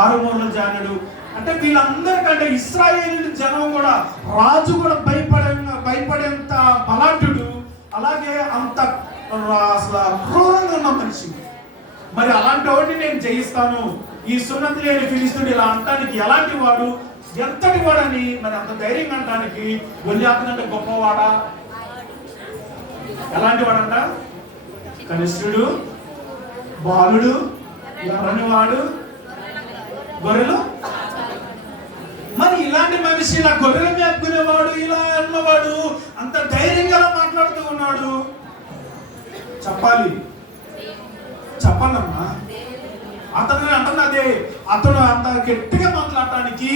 ఆరుమూల జానుడు. అంటే వీళ్ళందరికంటే ఇశ్రాయేలు జనం కూడా, రాజు కూడా భయపడేంత బలాఢ్యుడు, అలాగే అంత అసలు క్రూరంగా ఉన్న మనిషి. మరి అలాంటి వాడిని నేను జయిస్తాను, ఈ సున్నతి లేని ఫిలిస్తీయుడు ఇలా అంటానికి ఎలాంటి వాడు, ఎంతటి వాడని మరి అంత ధైర్యంగా అంటానికి గొల్యాతునంటే గొప్పవాడా? ఎలాంటి వాడంట? కనిష్ఠుడు, బాలుడు, ఎవరని వాడు, గొర్రెలు. మరి ఇలాంటి మనిషి ఇలా గొర్రెలు మేపుకునేవాడు, ఇలా అన్నవాడు అంత ధైర్యంగా మాట్లాడుతూ ఉన్నాడు. చెప్పన్నమ్మా. అతను అంటున్నదే, అతను అంత గట్టిగా మాట్లాడటానికి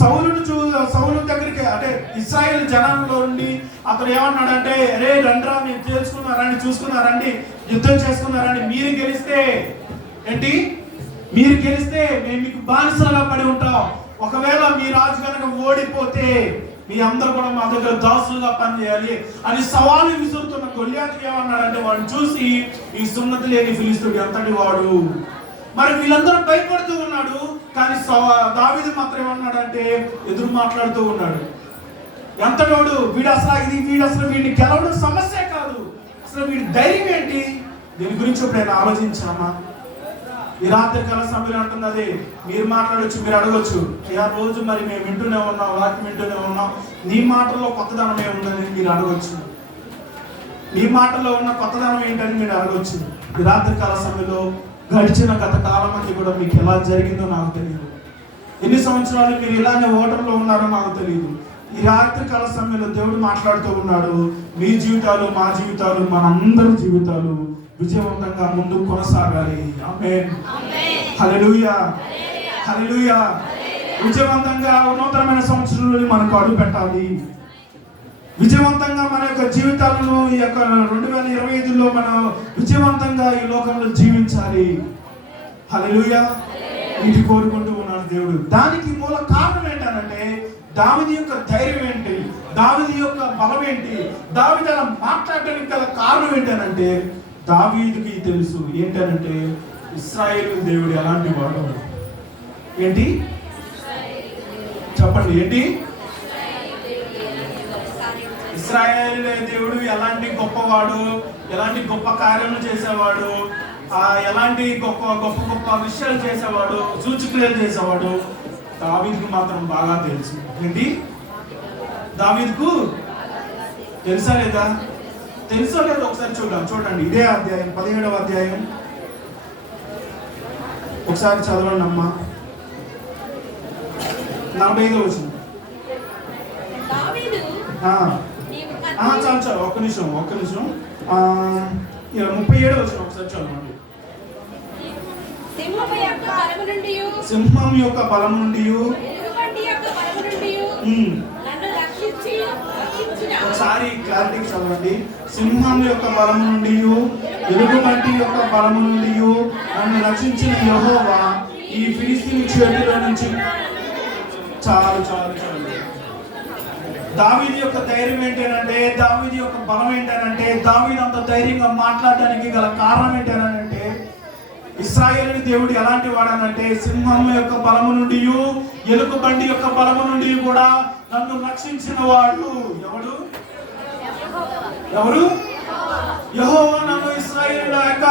సౌలు దగ్గరికి, అంటే ఇశ్రాయేల్ జనంలో నుండి అతను ఏమన్నాడంటే, అరే రండ్రా, మీరు చూసుకున్నారండి, యుద్ధం చేసుకున్నారండి, మీరు గెలిస్తే మేము మీకు బానిసలుగా పడి ఉంటాం. ఒకవేళ మీ రాజు కనుక ఓడిపోతే మీ అందరూ కూడా మా దగ్గర దాసులుగా పనిచేయాలి అని సవాలు విసురుతున్న గొల్యాతుకి ఏమన్నాడంటే, వాడిని చూసి ఈ సున్నతి లేని ఫిలిస్తీయుడు ఎంతటి వాడు. మరి వీళ్ళందరూ భయపడుతూ ఉన్నాడు, కానీ దావీదు మాత్రం ఏమన్నాడంటే ఎదురు మాట్లాడుతూ ఉన్నాడు. ఎంతటోడు వీడు, అసలు వీడిని గెలవడం సమస్య కాదు, అసలు వీడి ధైర్యం ఏంటి? దీని గురించి ఎప్పుడైనా ఆలోచించామా? ఈ రాత్రి కాల సమయంలో అంటున్నది, మీరు మాట్లాడొచ్చు, మీరు అడగొచ్చు, ఆ రోజు మరి మేము వింటూనే ఉన్నాం, వాక్యం వింటూనే ఉన్నాం, నీ మాటల్లో కొత్తదనం ఏముందని మీరు అడగొచ్చు, నీ మాటల్లో ఉన్న కొత్తదనం ఏంటని మీరు అడగొచ్చు. ఈ రాత్రి కాల సమయంలో గడిచిన గత కాలం అంతా కూడా మీకు ఎలా జరిగిందో నాకు తెలియదు, ఎన్ని సంవత్సరాలు మీరు ఇలానే ఓటర్లో ఉన్నారో నాకు తెలియదు. ఈ రాత్రి కాల సమయంలో దేవుడు మాట్లాడుతూ ఉన్నాడు, మీ జీవితాలు, మా జీవితాలు, మనందరి జీవితాలు విజయవంతంగా ముందుకు కొనసాగాలి. ఆమేన్, హల్లెలూయా, హల్లెలూయా. విజయవంతంగా నూతనమైన సంవత్సరంలో మనకు అడుగు పెట్టాలి. విజయవంతంగా మన యొక్క జీవితాలను ఈ యొక్క 2025లో మనం విజయవంతంగా ఈ లోకంలో జీవించాలి. హల్లెలూయా. ఇది కోరుకుంటూ ఉన్నాడు దేవుడు. దానికి మూల కారణం ఏంటంటే దావీదు యొక్క ధైర్యం ఏంటి, దావీదు యొక్క బలం ఏంటి, దావీదు అలా మాట్లాడడానికి గల కారణం ఏంటంటే దావీదుకి తెలుసు ఏంటంటే ఇశ్రాయేలు దేవుడు ఎలాంటి వాడు. ఏంటి చెప్పండి, ఏంటి? ఇశ్రాయేలు దేవుడు ఎలాంటి గొప్పవాడు, ఎలాంటి గొప్ప కార్యాలు చేసేవాడు, ఎలాంటి గొప్ప గొప్ప గొప్ప విషయాలు చేసేవాడు, సూచక్రియలు చేసేవాడు దావీదుకు మాత్రం బాగా తెలుసు. ఏంటి? దావీదుకు తెలుసా లేదా? తెలుసో లేదో ఒకసారి చూడండి. ఇదే అధ్యాయం 17వ అధ్యాయం ఒకసారి చదవండి అమ్మా. 45వ వచనం. చాలు ఒక్క నిమిషం 37వ వచనం ఒకసారి చదవండి. సింహం యొక్క బలం నుండి ఒకసారి క్లారిటీకి చదవండి. సింహం యొక్క బలం నుండి, ఎలుగుబంటి యొక్క బలము నుండి నన్ను రక్షించిన యెహోవా ఈ ఫిలిస్తీయుల చేతిలో నుంచి. చాలు. దావీదు యొక్క ధైర్యం ఏంటంటే, దావీదు యొక్క బలం ఏంటంటే, దావీదు అంత ధైర్యంగా మాట్లాడడానికి గల కారణం ఏంటంటే ఇశ్రాయేలు దేవుడు ఎలాంటి వాడనంటే సింహం యొక్క బలము నుండి, ఎలుగుబంటి యొక్క బలము నుండి కూడా నన్ను రక్షించిన వాడు. ఎవరు? యెహోవా నన్ను ఇశ్రాయేలు యొక్క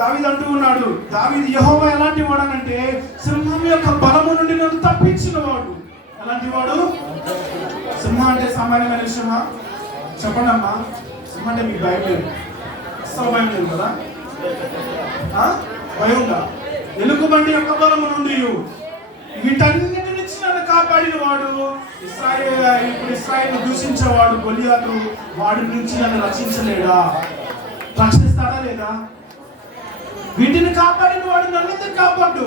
దావీదు అంటూ ఉన్నాడు. దావీదు యెహోవా ఎలాంటి వాడనంటే సింహం యొక్క బలము నుండి నన్ను తప్పించిన వాడు. ఎలాంటి వాడు? సింహం అంటే సామాన్యమైన విషయమా? చెప్పండి అమ్మా. సింహం అంటే మీకు భయం లేదు, అస్సలు భయం లేదు కదా? భయంగా. ఎలుగుబంటి యొక్క బలము నుండి వీటన్నిటి నుంచి నన్ను కాపాడిన వాడు. ఇప్పుడు ఇశ్రాయేలు దూషించేవాడు గొల్యాతు, వాడి నుంచి నన్ను రక్షించలేడా? రక్షిస్తాడా లేదా? వీటిని కాపాడిన వాడు నన్ను ఎందుకు కాపాడు?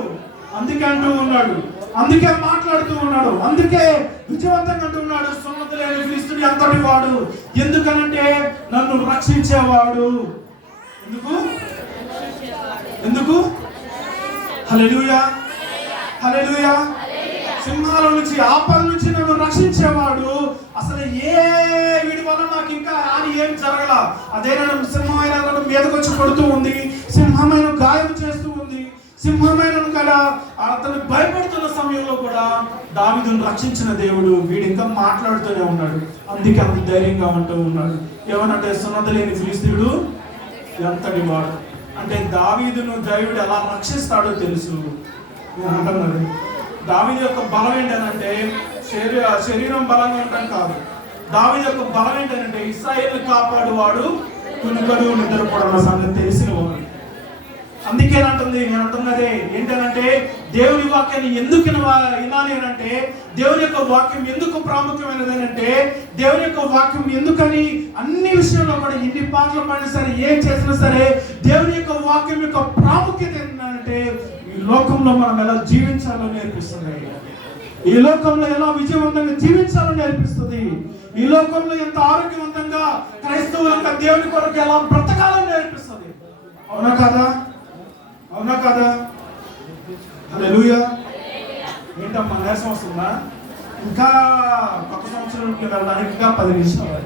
అందుకే అంటూ ఉన్నాడు, అందుకే మాట్లాడుతూ ఉన్నాడు, అందుకే విజయవంతంగా అంటూ ఉన్నాడు, సున్నతి లేని ఫిలిస్తీయుడు ఎంతటి వాడు. ఎందుకనంటే నన్ను రక్షించేవాడు. ఎందుకు? హల్లెలూయా, హల్లెలూయా. సింహాల నుంచి, ఆపద నుంచి నన్ను రక్షించేవాడు. అసలు వీడి వల్ల నాకు ఇంకా ఏం జరగల. అదే సింహమైన మీదకి వచ్చి కొడుతూ ఉంది, సింహమైన గాయం చేస్తూ ఉంది, సింహమైన కదా అతను భయపడుతున్న సమయంలో కూడా దావీదును రక్షించిన దేవుడు వీడు ఇంకా మాట్లాడుతూనే ఉన్నాడు. అందుకే అంత ధైర్యంగా ఉంటూ ఉన్నాడు. ఏమనంటే సున్నత లేని ఫిలిస్తీయుడు ఎంతటి వాడు అంటే దావీదును దేవుడు ఎలా రక్షిస్తాడో తెలుసు అంటున్నాడు. దావీదు యొక్క బలం ఏంటంటే శరీరం బలంగా ఉండడం కాదు. దావీదు యొక్క బలం ఏంటంటే ఇశ్రాయేలు కాపాడువాడు కునుకడు నిద్రపోవడం సంగతి తెలిసిన వాడు. అందుకే అంటుంది, నేను అంటున్నదే ఏంటంటే దేవుని వాక్యాన్ని ఎందుకు వినాలి అంటే, దేవుని యొక్క వాక్యం ఎందుకు ప్రాముఖ్యమైనది అంటే, దేవుని యొక్క వాక్యం ఎందుకని అన్ని విషయంలో కూడా ఎన్ని పాటలు పడినా సరే ఏం చేసినా సరే దేవుని యొక్క వాక్యం యొక్క ప్రాముఖ్యత ఏంటంటే ఈ లోకంలో మనం ఎలా జీవించాలో నేర్పిస్తుంది. ఈ లోకంలో ఎలా విజయవంతంగా జీవించాలో నేర్పిస్తుంది. ఈ లోకంలో ఎంత ఆరోగ్యవంతంగా క్రైస్తవులంగా దేవుని కొరకు ఎలా బ్రతకాలని నేర్పిస్తుంది. అవునా కదా? అవునా కదా? హల్లెలూయా. ఏంటమ్మా నీరసం వస్తుందా? ఇంకా కొత్త సంవత్సరానికి వెళ్ళడానికి ఇంకా 10 నిమిషాలు.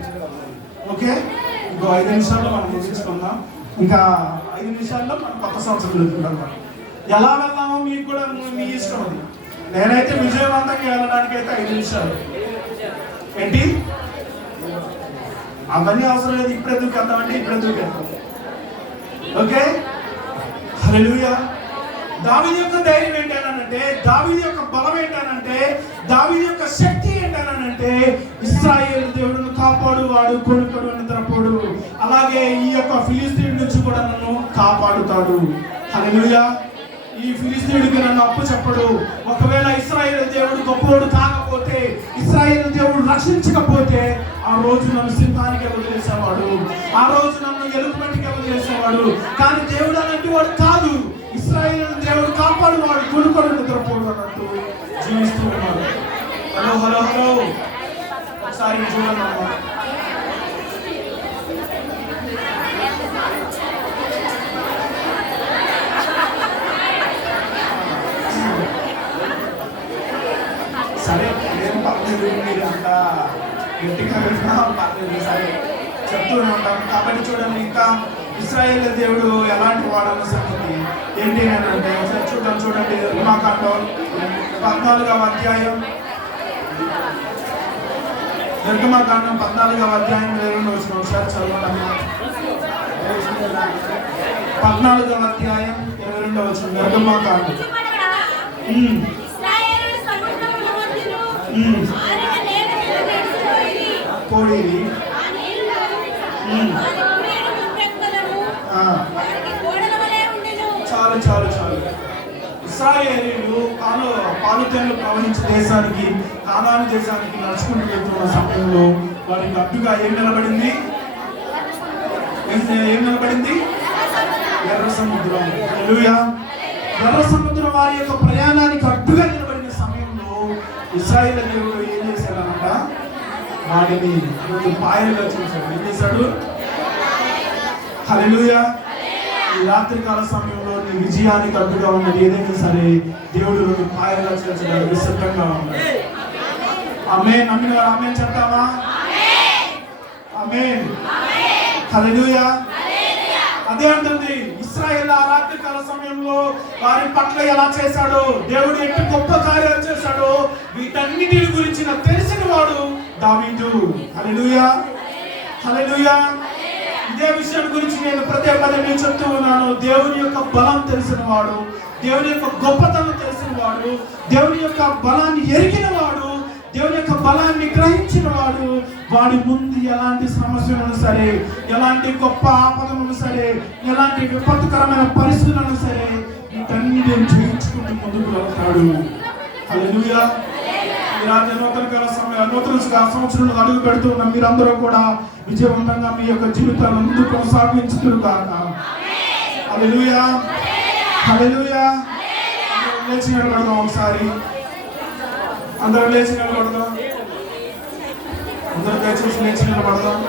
ఓకే, ఇంకో 5 నిమిషాల్లో మనం ముగించుకుందాం. ఇంకా 5 నిమిషాల్లో మనం కొత్త సంవత్సరం వెళ్తున్నాం. ఎలా వెళ్దామో మీకు కూడా మీ ఇష్టం అది. నేనైతే విజయవంతంగా వెళ్ళడానికి అయితే 5 నిమిషాలు. ఏంటి అవన్నీ అవసరం లేదు. ఇప్పుడు ఎందుకు వెళ్దామంటే ఇప్పుడు ఎందుకు వెళ్తాం. ఓకే, హల్లెలూయా. దావీదు యొక్క ధైర్యం ఏంటనంటే, దావీదు యొక్క బలం ఏంటనంటే, దావీదు యొక్క శక్తి ఏంటనంటే ఇశ్రాయేలు దేవుడును కాపాడువాడు కొనుకడు నిద్రపోడు. అలాగే ఈ యొక్క ఫిలిస్తీయుడి నుంచి కూడా నన్ను కాపాడుతాడు. హల్లెలూయా. ఈ ఫిలిస్తీయుడికి నన్ను అప్పు చెప్పడు. ఒకవేళ ఇశ్రాయేలు దేవుడు గొప్పవాడు కాకపోతే, ఇశ్రాయేలు దేవుడు రక్షించకపోతే ఆ రోజు నన్ను సింహానికి వదిలేసేవాడు, ఆ రోజు నన్ను ఎలుగుబంటికి వదిలేసేవాడు. కానీ దేవుడు అలాంటి వాడు కాదు. ఇశ్రాయేలు దేవుడు కాపాడువాడు కొనుక్కొని నిద్రపోడు అన్నట్టు జీవిస్తూ ఉన్నాడు. హలో హలో హలో ఒకసారి చూడండి. సరే, ఏం పర్లేదు, మీరు అంత గట్టిగా పర్లేదు, సరే చెప్తూనే ఉంటాం. కాబట్టి చూడండి, ఇంకా ఇశ్రాయేలు దేవుడు ఎలాంటి వాడన్న సంగతి ఏంటి అని అంటే ఒకసారి చూడండి. నిర్గమాకాండం 14వ అధ్యాయం, నిర్గమాకాండం 14వ అధ్యాయం 22వ వచనం ఒకసారి చదవండి. 14వ అధ్యాయం 22వ వచనం నిర్గమాకాండం. కోడిది చాలు చాలు చాలు. ఇశ్రాయేలీయులు పాలుతేనలు ప్రవహించే దేశానికి, కానాను దేశానికి నడుచుకుంటూ వెళ్తున్న సమయంలో వారికి అడ్డుగా ఏం నిలబడింది? ఎర్ర సముద్రం. హల్లెలూయా. ఎర్ర సముద్రం వారి యొక్క ప్రయాణానికి అడ్డుగా నిలబడిన సమయంలో ఇశ్రాయేలు దేవుడు ఏం చేశాడనమాట? వాడిని పాయలుగా చేశాడు. ఏం చేశాడు? హల్లెలూయా. ఈ రాత్రికాల సమయంలో నీ విజయానికి అడ్డుగా ఉన్నది ఏదైనా సరే దేవుడు పాయలుగా చేర్చడానికి సిద్ధంగా ఉన్నాడు. ఆమేన్. నమ్మిన వారు ఆమేన్ చెప్తావా? ఆమేన్. హల్లెలూయా. అదే అంటుంది, ఇశ్రాయేలు ఆ రాత్రికాల సమయంలో వారి పట్ల ఎలా చేశాడో, దేవుడు ఎట్టి గొప్ప కార్యాలు చేశాడో వీటన్నిటి గురించి నాకు తెలిసిన వాడు దావీదు. హల్లెలూయా. హల్లెలూయా. ఇదే విషయం గురించి నేను ప్రతి పదే చెప్తూ ఉన్నాను. దేవుని యొక్క బలం తెలిసిన వాడు, దేవుని యొక్క గొప్పతనం తెలిసిన వాడు, దేవుని యొక్క బలాన్ని ఎరిగిన వాడు, దేవుని యొక్క బలాన్ని గ్రహించిన వాడు, వాడి ముందు ఎలాంటి సమస్యలను సరే, ఎలాంటి గొప్ప ఆపదలను సరే, ఎలాంటి విపత్తుకరమైన పరిస్థితులను సరే వీటన్నిటిని జయించుకుంటూ ముందుకు వెళ్తాడు. హల్లెలూయా. ఈ రాత్రి నూతన సంవత్సరంలో అడుగు పెడుతున్న మీరందరూ కూడా విజయవంతంగా మీ యొక్క జీవితాలను ముందుకు కొనసాగించుతున్నారు కాక. హల్లెలూయా. హల్లెలూయా. లేచి నిలబడదాం ఒకసారి. అందరూ లేచి నిలబడదాం. అందరూ దయచేసి లేచి నిలబడదాం.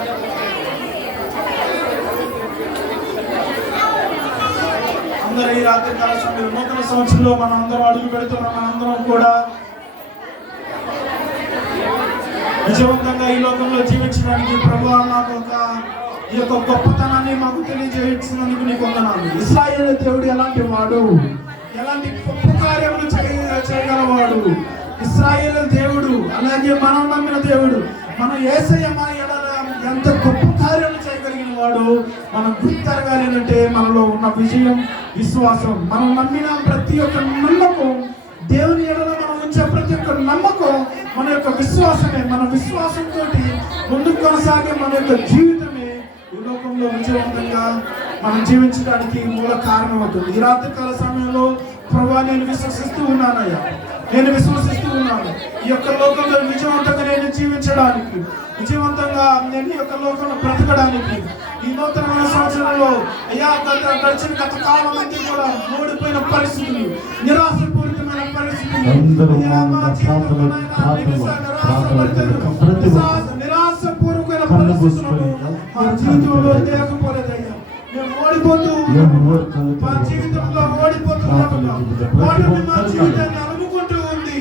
అందరూ ఈ రాత్రి కాల సమయంలో నూతన సంవత్సరంలో మనం అందరం అడుగు పెడుతున్నాం. మనందరం కూడా విజయవంతంగా ఈ లోకంలో జీవించడానికి ప్రభువా నాకు ఈ యొక్క గొప్పతనాన్ని మాకు తెలియజేసినందుకు నీకు వందనాలు. ఇశ్రాయేలు దేవుడు ఎలాంటి వాడు, ఎలాంటి గొప్ప కార్యములు చేయగలవాడు. ఇశ్రాయేలు దేవుడు, అలాగే మనం నమ్మిన దేవుడు, మన యేసయ్య మన ఎడల ఎంత గొప్ప కార్యాలు చేయగలిగిన వాడు మనం గుర్తెరగాలి. అంటే మనలో ఉన్న విజయం, విశ్వాసం, మనం నమ్మిన ప్రతి ఒక్క నమ్మకం, దేవుని ఎడల మనం ఉంచే ప్రతి ఒక్క నమ్మకం మన యొక్క విశ్వాసమే. మన విశ్వాసంతో ముందుకు కొనసాగే మన యొక్క జీవితమే ఈ లోకంలో విజయవంతంగా మనం జీవించడానికి మూల కారణం అవుతుంది. ఈ రాత్రికాల సమయంలో ప్రభువా, నేను విశ్వసిస్తూ ఉన్నానయ్యా, నేను విశ్వసిస్తూ ఉన్నాను. ఈ యొక్క లోకంలో విజయవంతంగా నేను జీవించడానికి, విజయవంతంగా నేను ఈ యొక్క లోకంలో బ్రతకడానికి ఈ నూతనమైన సంవత్సరంలో అయ్యా గడిచిన గత కాలం అంతా కూడా ఓడిపోయిన పరిస్థితులు, నిరాశపూరితమైన పరిస్థితులు, నిరాశపూర్వకమైన పరిస్థితులను మా జీవితంలో లేకపోలేదయ్యా. మేము ఓడిపోతూ మా జీవితంలో ఓడిపోతున్నాము. ఓటమి మా జీవితాన్ని అనుకుంటూ ఉంది.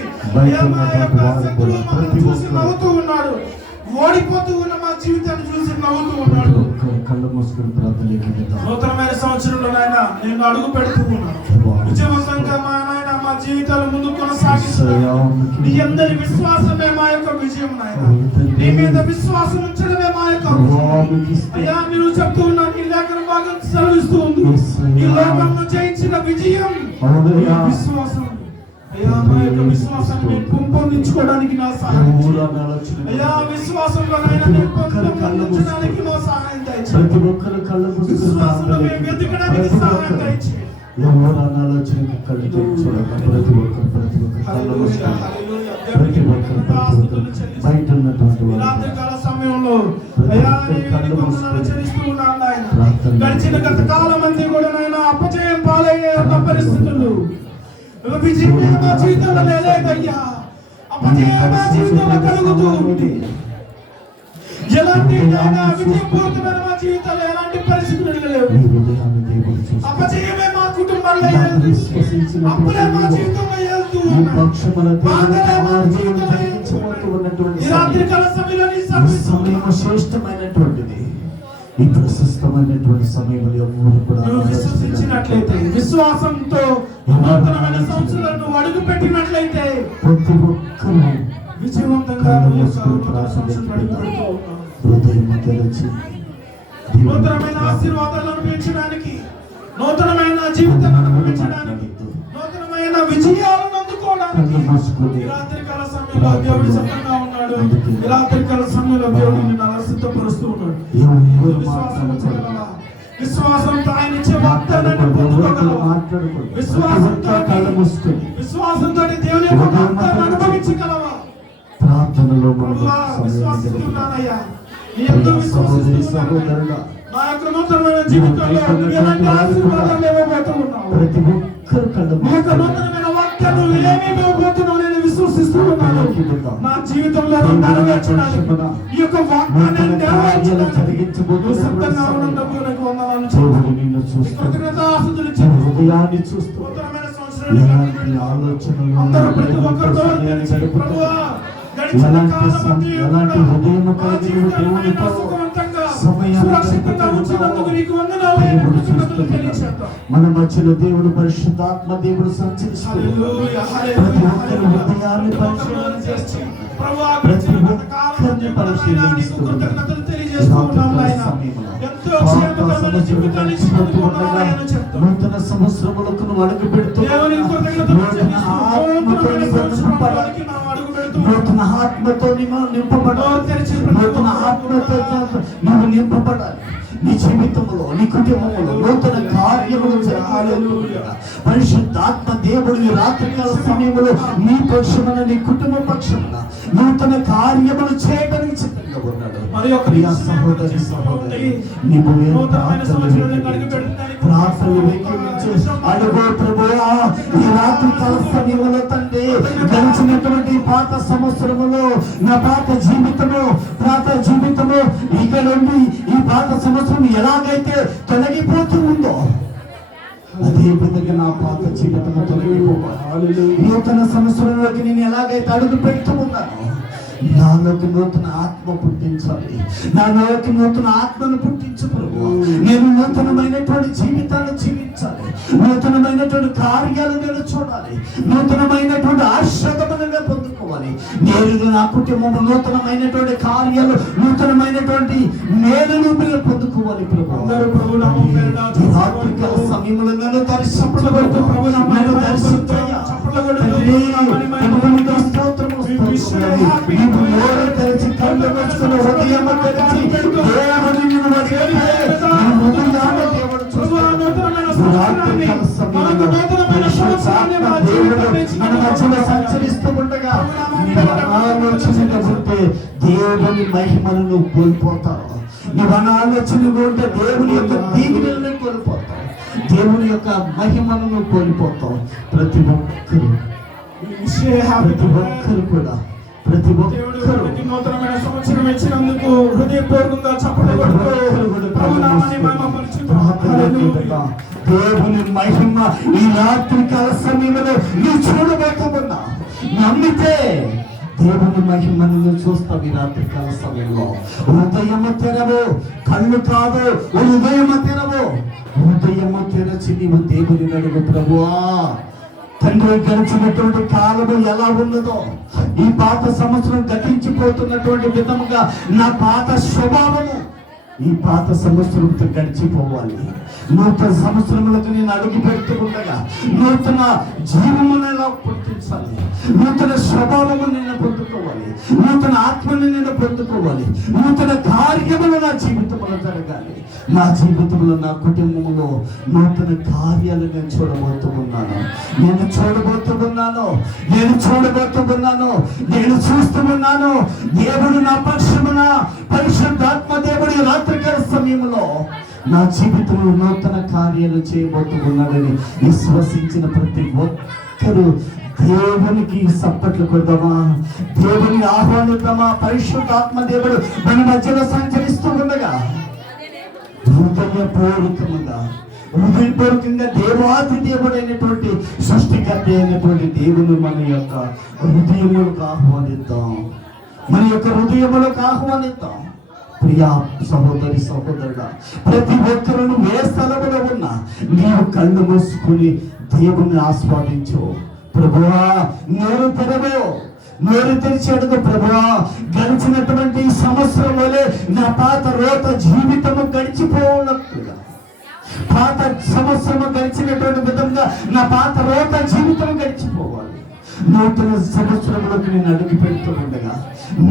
శత్రువు మనల్ని చూసి నవ్వుతూ ఉన్నాడు. ఓడిపోతూ ఉన్న మా జీవితాన్ని చూసి నవ్వుతూ ఉన్నాడు. నూతనమైన సంవత్సరంలో నాయన నేను అడుగు పెడుతూ ఉన్నాను. విజయవంతంగా మా నాయన మా జీవితాలు ముందు కొనసాగిస్తున్నాను. నీ అందరి విశ్వాసమే మా యొక్క విజయం నాయన. నీ మీద విశ్వాసం ఉంచడమే మా యొక్క అయ్యా. మీరు చెప్తూ ఉన్నారు, నీ లేఖన భాగం సెలవిస్తూ ఉంది, ఈ లోకంలో జయించిన విజయం విశ్వాసం. అయ్యా, మా యొక్క విశ్వాసాన్ని మేము పెంపొందించుకోవడానికి నా సహాయం అయ్యా. విశ్వాసంలో నేను పెంపొందించడానికి నా సహాయం దయచేయండి. విశ్వాసంలో మేము వెతకడానికి సహాయం దయచేయండి. రాత్రికాల సమయంలో అయ్యా చెల్లిస్తూ ఉన్నాను ఆయన. గడిచిన గత కాలం మంది కూడా నాయన అపజయం పాలయ్యే పరిస్థితులు, విజయమే మా జీవితంలో లేదయ్యా. అపజయం మా జీవితంలో కలుగుతూ ఉంది. ఎలాంటి విజయపూరితమైన మా జీవితంలో ఎలాంటి పరిస్థితులు లేవు. అపజయమే మా కుటుంబంలో అప్పుడే మా జీవితంలో వెళ్తూ ఈ రాత్రికాల సమయంలో శ్రేష్టమైనటువంటిది, ఈ ప్రశస్తమైనటువంటి సమయంలో ఎవరు కూడా విశ్వసించినట్లయితే, విశ్వాసంతో నూతనమైన సంవత్సరాలను అడుగు పెట్టినట్లయితే ప్రతి ఒక్కరూ విజయవంతంగా నూతనమైన ఆశీర్వాదాలను అనుభవించడానికి, నూతనమైన జీవితాన్ని అనుభవించడానికి, నూతనమైన విజయాలను అందుకోవడానికి ఈ రాత్రికాల సమయంలో దేవుడు సిద్ధంగా ఉన్నాడు. ఈ రాత్రికాల సమయంలో దేవుడు నిన్ను సిద్ధపరుస్తూ ఉన్నాడు. విశ్వాసంతో ఆయన ఇచ్చే వాగ్దానాన్ని పొందుకోగలవా? విశ్వాసంతో దేవుని యొక్క వాగ్దానాన్ని అనుభవించగలవా? ప్రార్థనలో విశ్వాసిస్తున్నానయ్యా, నీ యందు విశ్వసిస్తున్నాను. నా యొక్క నూతనమైన జీవితంలో నువ్వు ఎలాంటి ఆశీర్వాదాలు ఇవ్వబోతూ ఉన్నావు? ప్రతి ఒక్కరు కళ్ళు నీ యొక్క నూతనమైన వాక్యాలు ఏమేమి ఇవ్వబోతున్నావు నేను విశ్వసిస్తూ ఉన్నాను. నా జీవితంలో నెరవేర్చడానికి, ఈ యొక్క వాగ్దానాన్ని నెరవేర్చడానికి నువ్వు సిద్ధంగా ఉన్నందుకు నీకు వందనాలు చెల్లిస్తున్నాను. కృతజ్ఞతాస్తుతులు హృదయాన్ని చూస్తూ నూతనమైన సంవత్సరాన్ని ఆలోచనలు అందరూ ప్రతి ఒక్కరితో ప్రభువా ఎలాంటి హృదయం కలిగి దేవునితో మన మధ్యలో దేవుడు పరిశుద్ధాత్మ దేవుడు సంచరిస్తున్నాడు. ప్రతి ఒక్కరి హృదయాన్ని పరిశీలన చేస్తూ ప్రతి ఒక్కరిని పరిశీలిస్తూ నూతన సంవత్సరములకు నువ్వు అడుగు పెడుతూ నూతన ఆత్మతో నింపబడాలి. నూతన ఆత్మతో నువ్వు నింపబడాలి. నీ జీవితంలో, నీ కుటుంబంలో నూతన కార్యములు జరగాలి. పరిశుద్ధాత్మ దేవుడు ఈ రాత్రికాల సమయంలో నీ పక్షమున, నీ కుటుంబ పక్షమున నూతన కార్యములు చేయడానికి సిద్ధంగా ఉన్నాడు. ప్రియ సహోదరి సహోదరి, నీవు ప్రార్థనలు వెక్కించు. అడుగు ప్రభువా, ఈ రాత్రికాల సమయంలో తండ్రి గడిచినటువంటి పాత సంవత్సరములో నా పాత జీవితము ఇక నుండి ఈ పాత సంవత్సరం ఎలాగైతే తొలగిపోతూ ఉందో అదే విధంగా నా పాత జీవితము తొలగిపోవాలి. నూతన సంవత్సరంలోకి నేను ఎలాగైతే అడుగు పెడుతూ ఉన్నాను, నాలోకి నూతన ఆత్మ పుట్టించాలి. నాలోకి నూతన ఆత్మను పుట్టించు ప్రభు. నేను నూతనమైనటువంటి జీవితాన్ని జీవించాలి. అనుభవించాలి, నూతనమైనటువంటి కార్యాలు నేను చూడాలి, నూతనమైనటువంటి ఆశీర్వాదము నేను పొందుకోవాలి. నేను నా కుటుంబము నూతనమైనటువంటి కార్యాలు, నూతనమైనటువంటి మేలును మీరు పొందుకోవాలి. రాత్రికాల సమయంలో నన్ను దర్శించబడుతూ దర్శించయ్యా తెరిచి కళ్ళు వచ్చుకుని హృదయం తెరిచి సంచరిస్తూ ఉండగా ఆలోచించకపోతే దేవుని మహిమలను కోల్పోతావు. నువ్వు ఆలోచన ఉంటే దేవుని యొక్క దీవెనలను కోల్పోతావు, దేవుని యొక్క మహిమలను కోల్పోతావు. ప్రతి ఒక్కరు కూడా ప్రతి ఒక్కరు నూతనమైన సంవత్సరం ఇచ్చినందుకు హృదయపూర్వకంగా దేవుని మహిమ ఈ రాత్రికాల సమయంలో నువ్వు చూడబోతున్నా. నమ్మితే దేవుని మహిమను నువ్వు చూస్తావు. ఈ రాత్రికాల సమయంలో హృదయము తెరవు, కళ్ళు కాదు, హృదయము తెరవు. హృదయము తెరచి నీవు దేవుని అడుగు, ప్రభువా తండ్రి గడిచినటువంటి కాలము ఎలా ఉన్నదో, ఈ పాత సంవత్సరం గతించిపోతున్నటువంటి విధముగా నా పాత స్వభావము ఈ పాత సంవత్సరంతో గడిచిపోవాలి. నూతన సంవత్సరములకు నేను అడుగు పెడుతూ ఉండగా నూతన జీవమును ఎలా పుట్టించాలి, నూతన స్వభావము నేను పొందుకోవాలి, నూతన ఆత్మని నేను పొందుకోవాలి, నూతన కార్యములు నా జీవితంలో జరగాలి. నా జీవితంలో, నా కుటుంబంలో నూతన కార్యాలు నేను చూడబోతున్నాను, నేను చూడబోతున్నాను, నేను చూడబోతున్నాను, నేను చూస్తున్నాను. దేవుడు నా పక్షమున, పరిశుద్ధాత్మ దేవుడి రాత్రికాల సమయంలో నా జీవితంలో నూతన కార్యాలు చేయబోతున్నాడని విశ్వసించిన ప్రతి ఒక్కరూ దేవునికి సప్పట్లు కొడదామా, దేవుని ఆహ్వానిద్దామా. పరిశుద్ధాత్మ దేవుడు మన మధ్యలో సంచరిస్తూ ఉండగా హృదయపూర్వకంగా దేవాది దేవుడు అయినటువంటి సృష్టికర్త అయినటువంటి దేవుని మన యొక్క హృదయములకు ఆహ్వానిద్దాం, మన యొక్క హృదయములకు ఆహ్వానిద్దాం. ప్రియా సహోదరి సహోదరుడా, ప్రతి ఒక్కరూ ఏ స్థలంలో ఉన్నా నీవు కళ్ళు మూసుకుని దేవుని ఆస్వాదించు. ప్రభువా నోరు తెరవు, నోరు తెరిచి అడుగు. ప్రభువా గడిచినటువంటి సంవత్సరం వలె నా పాత రోత జీవితము గడిచిపోనట్లుగా, పాత సంవత్సరము గడిచినటువంటి విధంగా నా పాత రోత జీవితం గడిచిపోవాలి. నూతన సంవత్సరంలోకి నేను అడుగు పెడుతూ ఉండగా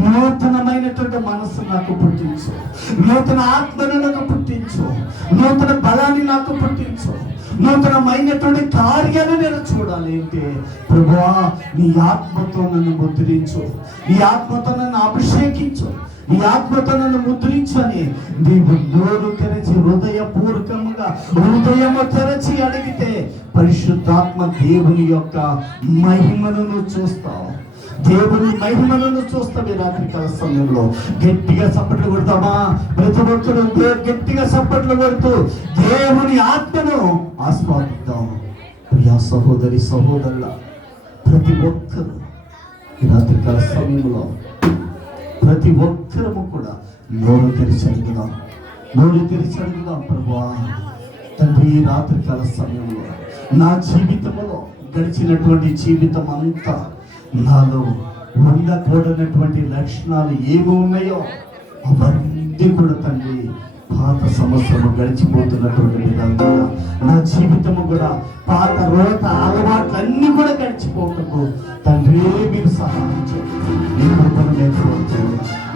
నూతనమైనటువంటి మనస్సు నాకు పుట్టించు, నూతన ఆత్మను నాకు పుట్టించు, నూతన బలాన్ని నాకు పుట్టించు, నూతనమైనటువంటి కార్యాలు నేను చూడాలి. అంటే ప్రభువా నీ ఆత్మతో నన్ను ముద్రించు, నీ ఆత్మతో నన్ను అభిషేకించు, నీ ఆత్మతో నన్ను ముద్రించు అని నీవు నోరు తెరచి హృదయపూర్వకంగా హృదయము తెరచి అడిగితే పరిశుద్ధాత్మ దేవుని యొక్క మహిమను చూస్తావు, దేవుని మహిమలను చూస్తాం. ఈ రాత్రికాల సమయంలో గట్టిగా చప్పట్లు కొడతామా? ప్రతి ఒక్కరు గట్టిగా చప్పట్లు కొడుతూ దేవుని ఆత్మను ఆస్వాదిద్దాం. ప్రియా సహోదరి సహోదరుల, ప్రతి ఒక్కరు ఈ రాత్రికాల సమయంలో ప్రతి ఒక్కరము కూడా నోరు తెరిచి అడుగుదాం, నోరు తెరిచి అడుగుదాం. ప్రభువా తండ్రి, ఈ రాత్రికాల సమయంలో నా జీవితంలో గడిచినటువంటి జీవితం అంతా నాలో ఉండకూడనటువంటి లక్షణాలు ఏమి ఉన్నాయో అవన్నీ కూడా తండ్రి పాత సంవత్సరం గడిచిపోతున్నటువంటి విధంగా నా జీవితము కూడా పాత రోత అలవాట్లన్నీ కూడా గడిచిపోటకు తండ్రి మీరు సహాయం చేయండి.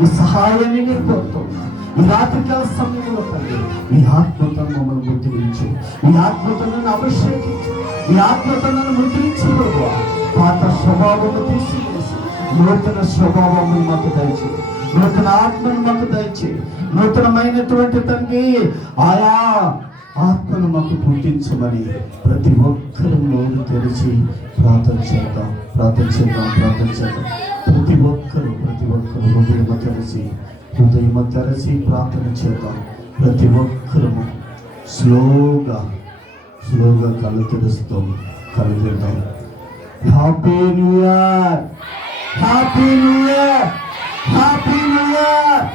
ఈ సహాయాన్ని నేను కోరుతున్నా. ఈ రాత్రికాల సమయంలో తండ్రి మీ ఆత్మతో మమ్మల్ని ముద్రించు, మీ ఆత్మతో నన్ను అభిషేకించు, మీ ఆత్మతో నన్ను ముద్రించు. ప్రభువా పాత స్వభావము తీసివేసి నూతన స్వభావము మాకు దయచేయి, నూతన ఆత్మను మాకు దయచేయి, నూతనమైనటువంటి తండ్రి ఆయా ఆత్మను మాకు పుట్టించమని ప్రతి ఒక్కరూ నోరు తెరిచి ప్రార్థన చేద్దాం, ప్రార్థన చేద్దాం, ప్రార్థన చేద్దాం. ప్రతి ఒక్కరూ హృదయము తెరచి ప్రార్థన చేద్దాం. ప్రతి ఒక్కరూ స్లోగా కళ్ళు తెరుస్తాం, కళ్ళు తెరుద్దాం. Happy new year, happy new year, happy new year.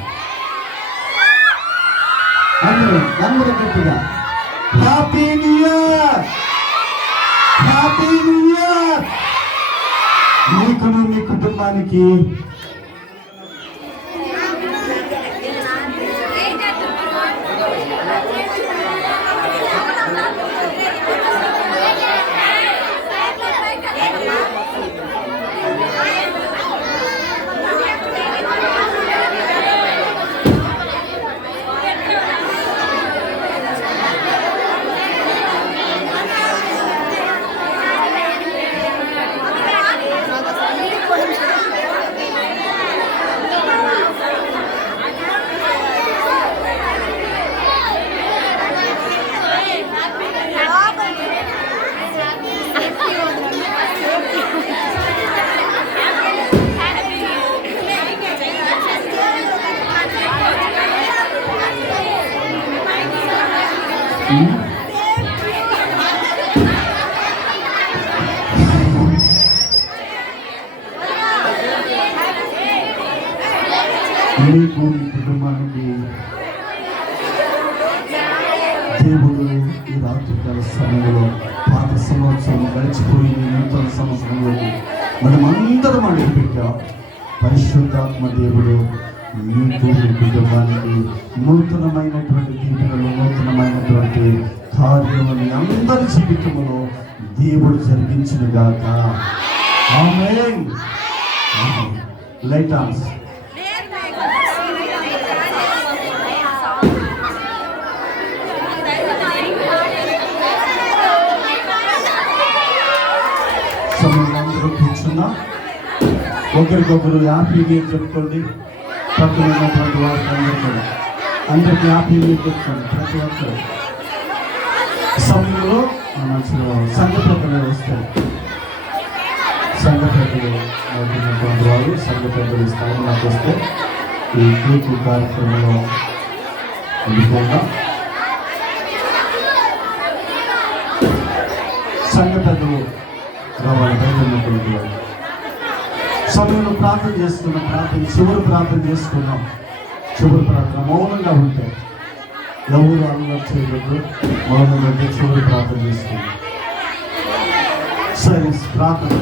అందరూ గట్టిగా happy new year, happy new year నీకును నీ కుటుంబానికి. నీకు నీ కుటుంబానికి దేవుడు ఈ రాత్రికాల సమయంలో పాత సంవత్సరం గడిచిపోయి నూతన సంవత్సరంలో మనమందరం అడుగుపెట్టాం. పరిశుద్ధాత్మ దేవుడు నీకు నీ కుటుంబానికి నూతనమైనటువంటి దీవెనలు, నూతనమైనటువంటి కార్యములు అందరి జీవితంలో దేవుడు జరిగించునుగాక. ఆమేన్. Light Ann's. సమయంలో కూర్చున్నా ఒకరికొకరు హ్యాపీ న్యూ ఇయర్ చెప్పుకోండి. పక్కన ఉన్నటువంటి వారికి అందరికీ హ్యాపీ న్యూ ఇయర్ చెప్పుకోండి. ప్రతి ఒక్కరు సమయంలో మనసులో సంఘ పెద్దలు వస్తారు. సంఘ పెద్దలు అవుతున్నటువంటి వారు సంఘ పెద్దలు స్థానంలోకి వస్తే ఈ కేకు కార్యక్రమంలో ఉండిపోగా సంఘ పెద్దలు రావాలి. బయట ఉన్నటువంటి వారు సమయంలో ప్రార్థన చేస్తున్నాం. చివరి ప్రార్థన చేసుకున్నాం. చివరి ప్రార్థన మౌనంగా ఉంటే ఎవరు అల్లరి చేయలేదు. మౌనంగా చివరి ప్రార్థన చేసుకున్నాం. సరే ప్రార్థన